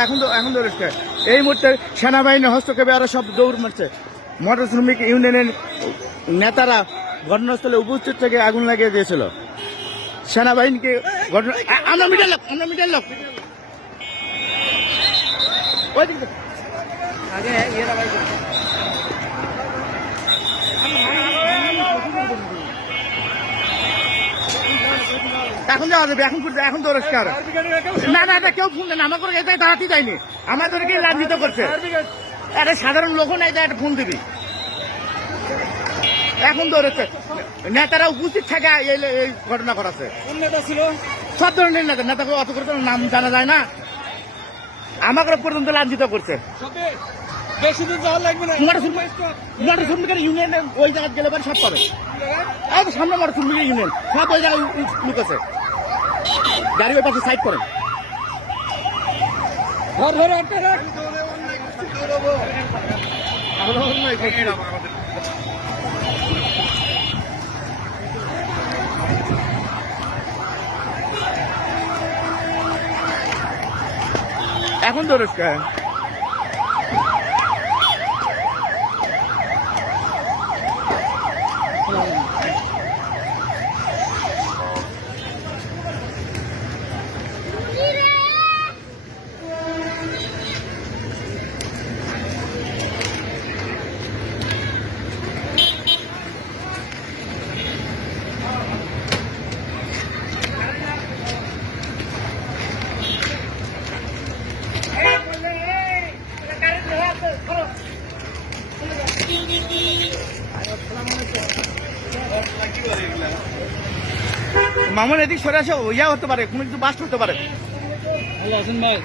এখন ধরেছে এই মুহূর্তে সেনাবাহিনী হস্তক্ষেপে আরো সব দৌড় মারছে। মোটর শ্রমিক ইউনিয়নের নেতারা ঘটনাস্থলে উপস্থিত থেকে আগুন লাগিয়ে দিয়েছিল। সেনাবাহিনীকে আমরা মিডিয়ার লোক এখন যাওয়া যাবে। এখন দৌড়াচ্ছে আর না কেউ ফোন দেন আমার করে দাঁড়াতে যায়নি। আমাদেরকে লাঞ্ছিত করছে। আরে সাধারণ লোক নাই একটা ফোন দিবি। এখন দৌড়াচ্ছে নেতারা উপস্থিত থাকে এই ঘটনা করাচ্ছে। সব ধরনের নেতাকে অত করে নাম জানা যায় না। আমাকে পর্যন্ত লাঞ্ছিত করছে। মোটর শ্রমিকের ইউনিয়নে ওই জায়গায় গেলে পরে সব পাবে। সামনে মোটর শ্রমিকের ইউনিয়ন সব ওই জায়গায় লুক আছে। গাড়ি ওই পাশে সাইড করেন। এখন ধরে মামুন এদিক সরে আসে ইয়া হতে পারে, কোনো কিছু বাস্ট হতে পারে। ভাই